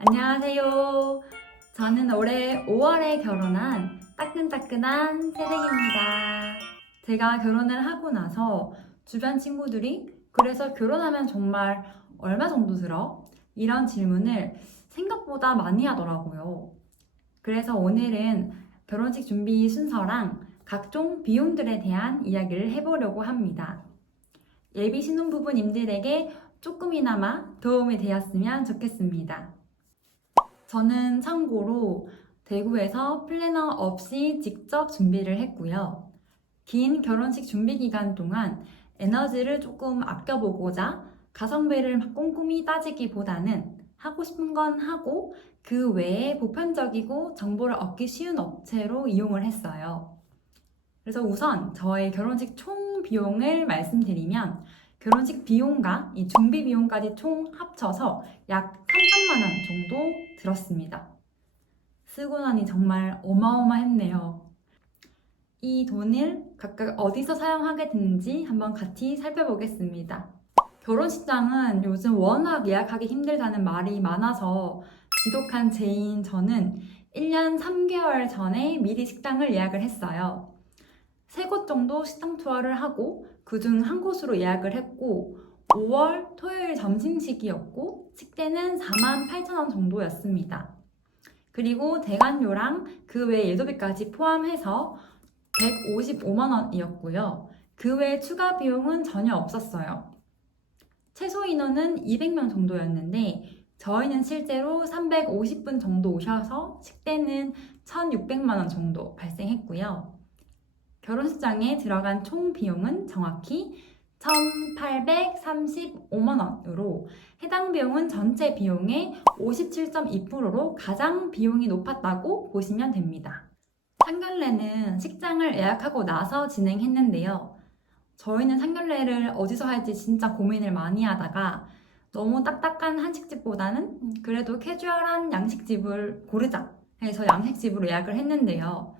안녕하세요. 저는 올해 5월에 결혼한 따끈따끈한 새댁입니다. 제가 결혼을 하고 나서 주변 친구들이 그래서 결혼하면 정말 얼마 정도 들어? 이런 질문을 생각보다 많이 하더라고요. 그래서 오늘은 결혼식 준비 순서랑 각종 비용들에 대한 이야기를 해보려고 합니다. 예비 신혼부부님들에게 조금이나마 도움이 되었으면 좋겠습니다. 저는 참고로 대구에서 플래너 없이 직접 준비를 했고요. 긴 결혼식 준비 기간 동안 에너지를 조금 아껴보고자 가성비를 막 꼼꼼히 따지기보다는 하고 싶은 건 하고 그 외에 보편적이고 정보를 얻기 쉬운 업체로 이용을 했어요. 그래서 우선 저의 결혼식 총 비용을 말씀드리면 결혼식 비용과 이 준비 비용까지 총 합쳐서 약 3천만 원 정도 들었습니다. 쓰고 나니 정말 어마어마했네요. 이 돈을 각각 어디서 사용하게 됐는지 한번 같이 살펴보겠습니다. 결혼식장은 요즘 워낙 예약하기 힘들다는 말이 많아서 지독한 제인 저는 1년 3개월 전에 미리 식당을 예약을 했어요. 3곳 정도 식당 투어를 하고 그중 한 곳으로 예약을 했고 5월 토요일 점심식이었고 식대는 48,000원 정도였습니다. 그리고 대관료랑 그 외 예도비까지 포함해서 155만 원이었고요. 그 외 추가 비용은 전혀 없었어요. 최소 인원은 200명 정도였는데 저희는 실제로 350분 정도 오셔서 식대는 1,600만 원 정도 발생했고요. 결혼식장에 들어간 총 비용은 정확히 1,835만 원으로 해당 비용은 전체 비용의 57.2%로 가장 비용이 높았다고 보시면 됩니다. 상견례는 식장을 예약하고 나서 진행했는데요. 저희는 상견례를 어디서 할지 진짜 고민을 많이 하다가 너무 딱딱한 한식집보다는 그래도 캐주얼한 양식집을 고르자 해서 양식집으로 예약을 했는데요.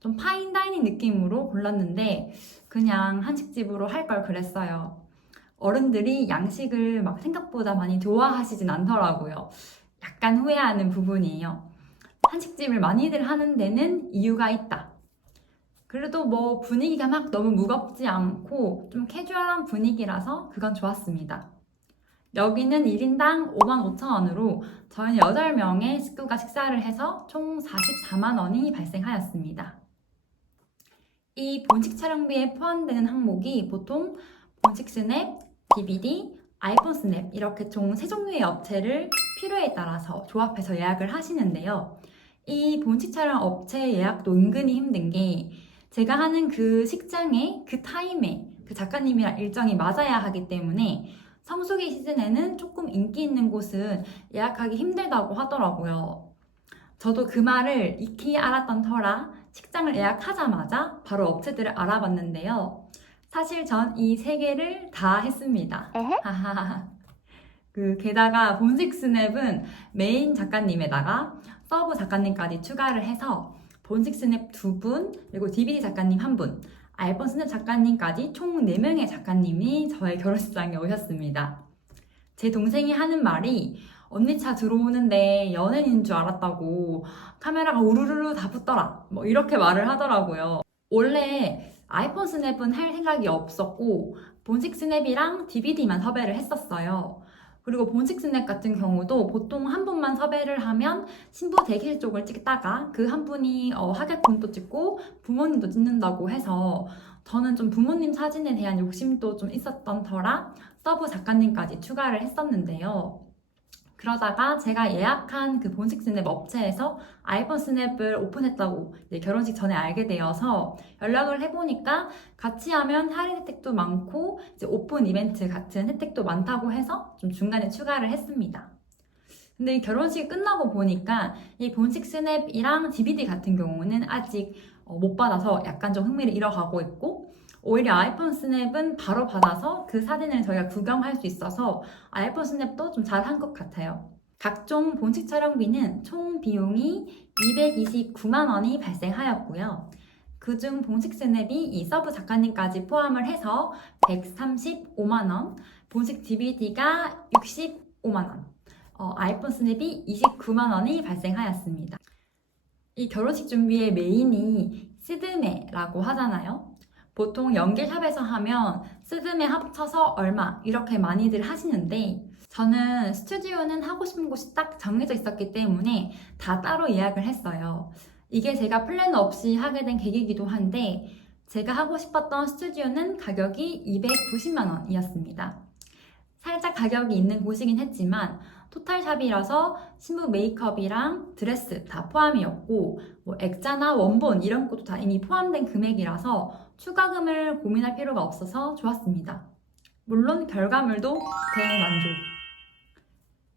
좀 파인다이닝 느낌으로 골랐는데 그냥 한식집으로 할 걸 그랬어요. 어른들이 양식을 막 생각보다 많이 좋아하시진 않더라고요. 약간 후회하는 부분이에요. 한식집을 많이들 하는 데는 이유가 있다. 그래도 뭐 분위기가 막 너무 무겁지 않고 좀 캐주얼한 분위기라서 그건 좋았습니다. 여기는 1인당 55,000원으로 저희는 8명의 식구가 식사를 해서 총 44만 원이 발생하였습니다. 이 본식 촬영비에 포함되는 항목이 보통 본식 스냅, DVD, 아이폰 스냅 이렇게 총 3종류의 업체를 필요에 따라서 조합해서 예약을 하시는데요. 이 본식 촬영 업체 예약도 은근히 힘든 게 제가 하는 그 식장에 그 타임에 그 작가님이랑 일정이 맞아야 하기 때문에 성수기 시즌에는 조금 인기 있는 곳은 예약하기 힘들다고 하더라고요. 저도 그 말을 익히 알았던 터라 식장을 예약하자마자 바로 업체들을 알아봤는데요. 사실 전 이 3개를 다 했습니다. 게다가 본식 스냅은 메인 작가님에다가 서브 작가님까지 추가를 해서 본식 스냅 2분, 그리고 DVD 작가님 1분, 아이폰 스냅 작가님까지 총 4명의 작가님이 저의 결혼식장에 오셨습니다. 제 동생이 하는 말이 언니 차 들어오는데 연예인인 줄 알았다고 카메라가 우르르르 다 붙더라 뭐 이렇게 말을 하더라고요. 원래 아이폰 스냅은 할 생각이 없었고 본식 스냅이랑 DVD만 섭외를 했었어요. 그리고 본식 스냅 같은 경우도 보통 한 분만 섭외를 하면 신부 대기실 쪽을 찍다가 그 한 분이 하객분도 찍고 부모님도 찍는다고 해서 저는 좀 부모님 사진에 대한 욕심도 좀 있었던 터라 서브 작가님까지 추가를 했었는데요. 그러다가 제가 예약한 그 본식 스냅 업체에서 아이폰 스냅을 오픈했다고 결혼식 전에 알게 되어서 연락을 해보니까 같이 하면 할인 혜택도 많고 이제 오픈 이벤트 같은 혜택도 많다고 해서 좀 중간에 추가를 했습니다. 근데 이 결혼식이 끝나고 보니까 이 본식 스냅이랑 DVD 같은 경우는 아직 못 받아서 약간 좀 흥미를 잃어가고 있고 오히려 아이폰 스냅은 바로 받아서 그 사진을 저희가 구경할 수 있어서 아이폰 스냅도 좀 잘한 것 같아요. 각종 본식 촬영비는 총 비용이 229만 원이 발생하였고요. 그중 본식 스냅이 이 서브 작가님까지 포함을 해서 135만 원, 본식 DVD가 65만 원, 아이폰 스냅이 29만 원이 발생하였습니다. 이 결혼식 준비의 메인이 스드메라고 하잖아요. 보통 연길샵에서 하면 스드메 합쳐서 얼마 이렇게 많이들 하시는데 저는 스튜디오는 하고 싶은 곳이 딱 정해져 있었기 때문에 다 따로 예약을 했어요. 이게 제가 플랜 없이 하게 된 계기이기도 한데 제가 하고 싶었던 스튜디오는 가격이 290만 원이었습니다. 살짝 가격이 있는 곳이긴 했지만 토탈샵이라서 신부 메이크업이랑 드레스 다 포함이었고 뭐 액자나 원본 이런 것도 다 이미 포함된 금액이라서 추가금을 고민할 필요가 없어서 좋았습니다. 물론 결과물도 대만족.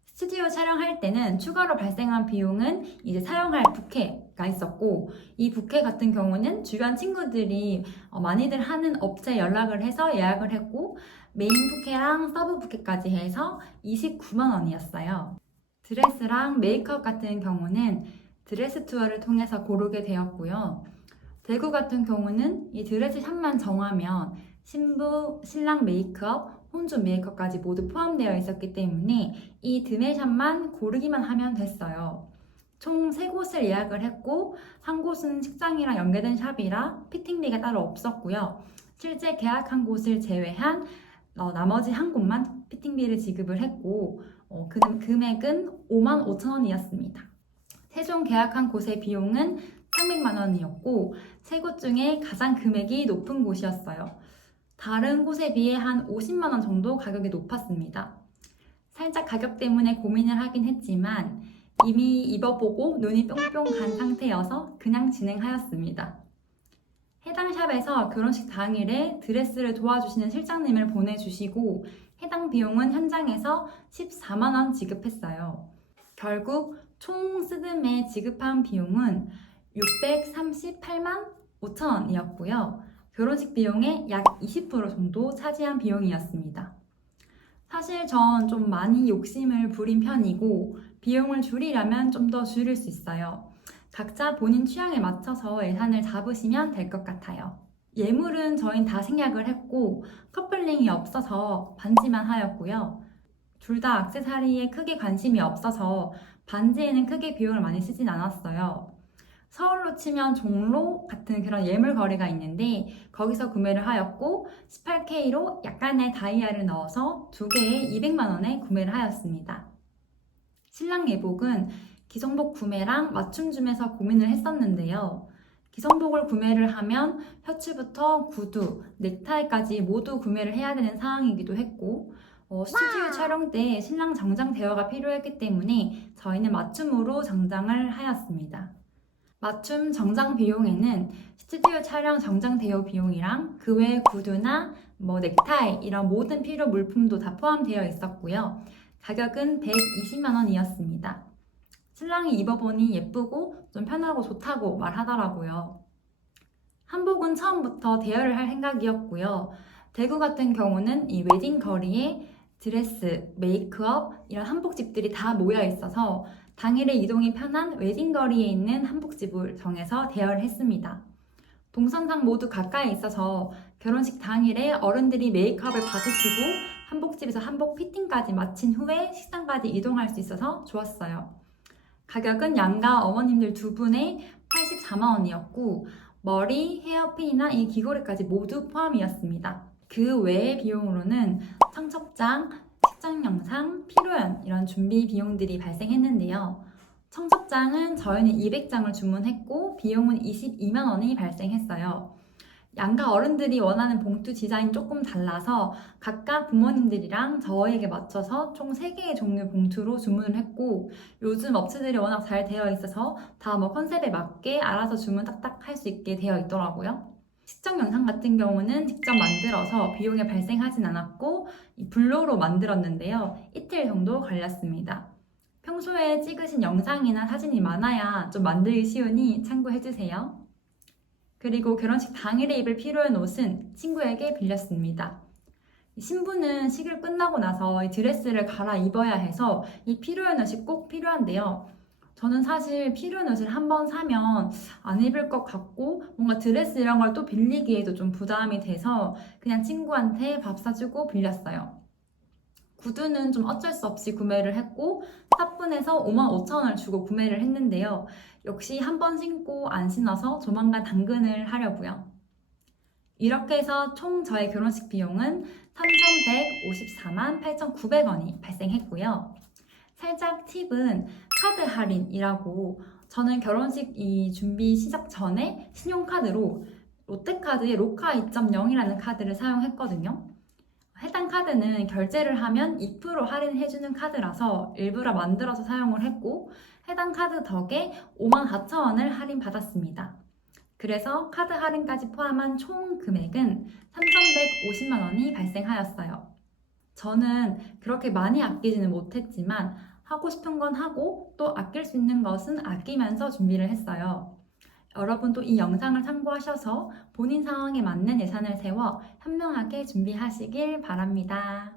스튜디오 촬영할 때는 추가로 발생한 비용은 이제 사용할 부케가 있었고 이 부케 같은 경우는 주변 친구들이 많이들 하는 업체 연락을 해서 예약을 했고 메인 부케랑 서브 부케까지 해서 29만 원이었어요. 드레스랑 메이크업 같은 경우는 드레스 투어를 통해서 고르게 되었고요. 대구 같은 경우는 이 드레스 샵만 정하면 신부, 신랑 메이크업, 혼주 메이크업까지 모두 포함되어 있었기 때문에 이 드메샵만 고르기만 하면 됐어요. 총 3곳을 예약을 했고 한 곳은 식장이랑 연계된 샵이라 피팅비가 따로 없었고요. 실제 계약한 곳을 제외한 나머지 한 곳만 피팅비를 지급을 했고 금액은 5만 5천 원이었습니다. 최종 계약한 곳의 비용은 300만 원이었고 세 곳 중에 가장 금액이 높은 곳이었어요. 다른 곳에 비해 한 50만 원 정도 가격이 높았습니다. 살짝 가격 때문에 고민을 하긴 했지만 이미 입어보고 눈이 뿅뿅 간 상태여서 그냥 진행하였습니다. 해당 샵에서 결혼식 당일에 드레스를 도와주시는 실장님을 보내주시고 해당 비용은 현장에서 14만 원 지급했어요. 결국 총 스드메 지급한 비용은 638만 5천 원이었고요. 결혼식 비용의 약 20% 정도 차지한 비용이었습니다. 사실 전 좀 많이 욕심을 부린 편이고 비용을 줄이려면 좀 더 줄일 수 있어요. 각자 본인 취향에 맞춰서 예산을 잡으시면 될 것 같아요. 예물은 저희는 다 생략을 했고 커플링이 없어서 반지만 하였고요. 둘 다 액세서리에 크게 관심이 없어서 반지에는 크게 비용을 많이 쓰진 않았어요. 서울로 치면 종로 같은 그런 예물 거리가 있는데 거기서 구매를 하였고 18K로 약간의 다이아를 넣어서 2개에 200만 원에 구매를 하였습니다. 신랑 예복은 기성복 구매랑 맞춤줌에서 고민을 했었는데요. 기성복을 구매를 하면 셔츠부터 구두, 넥타이까지 모두 구매를 해야 되는 상황이기도 했고 스튜디오 촬영 때 신랑 정장 대여가 필요했기 때문에 저희는 맞춤으로 정장을 하였습니다. 맞춤 정장 비용에는 스튜디오 촬영 정장 대여 비용이랑 그 외 구두나 넥타이 이런 모든 필요 물품도 다 포함되어 있었고요. 가격은 120만 원이었습니다. 신랑이 입어보니 예쁘고 좀 편하고 좋다고 말하더라고요. 한복은 처음부터 대여를 할 생각이었고요. 대구 같은 경우는 이 웨딩 거리에 드레스, 메이크업 이런 한복집들이 다 모여 있어서 당일에 이동이 편한 웨딩거리에 있는 한복집을 정해서 대여를 했습니다. 동선상 모두 가까이 있어서 결혼식 당일에 어른들이 메이크업을 받으시고 한복집에서 한복 피팅까지 마친 후에 식당까지 이동할 수 있어서 좋았어요. 가격은 양가 어머님들 두 분에 84만 원이었고 머리, 헤어핀이나 이 귀걸이까지 모두 포함이었습니다. 그 외의 비용으로는 청첩장, 식장 영상, 피로연 이런 준비 비용들이 발생했는데요. 청첩장은 저희는 200장을 주문했고 비용은 22만 원이 발생했어요. 양가 어른들이 원하는 봉투 디자인 조금 달라서 각각 부모님들이랑 저희에게 맞춰서 총 3개의 종류 봉투로 주문을 했고 요즘 업체들이 워낙 잘 되어 있어서 다 컨셉에 맞게 알아서 주문 딱딱 할 수 있게 되어 있더라고요. 시청 영상 같은 경우는 직접 만들어서 비용이 발생하진 않았고 블로로 만들었는데요. 이틀 정도 걸렸습니다. 평소에 찍으신 영상이나 사진이 많아야 좀 만들기 쉬우니 참고해주세요. 그리고 결혼식 당일에 입을 필요한 옷은 친구에게 빌렸습니다. 신부는 식을 끝나고 나서 이 드레스를 갈아입어야 해서 이 필요한 옷이 꼭 필요한데요. 저는 사실 필요한 옷을 한번 사면 안 입을 것 같고 뭔가 드레스 이런 걸 또 빌리기에도 좀 부담이 돼서 그냥 친구한테 밥 사주고 빌렸어요. 구두는 좀 어쩔 수 없이 구매를 했고 4분에서 55,000원을 주고 구매를 했는데요. 역시 한 번 신고 안 신어서 조만간 당근을 하려고요. 이렇게 해서 총 저의 결혼식 비용은 3,154만 8,900원이 발생했고요. 살짝 팁은 카드 할인이라고, 저는 결혼식 이 준비 시작 전에 신용카드로 롯데카드의 로카 2.0이라는 카드를 사용했거든요. 해당 카드는 결제를 하면 2% 할인해주는 카드라서 일부러 만들어서 사용을 했고, 해당 카드 덕에 54,000원을 할인받았습니다. 그래서 카드 할인까지 포함한 총 금액은 3,150만 원이 발생하였어요. 저는 그렇게 많이 아끼지는 못했지만 하고 싶은 건 하고 또 아낄 수 있는 것은 아끼면서 준비를 했어요. 여러분도 이 영상을 참고하셔서 본인 상황에 맞는 예산을 세워 현명하게 준비하시길 바랍니다.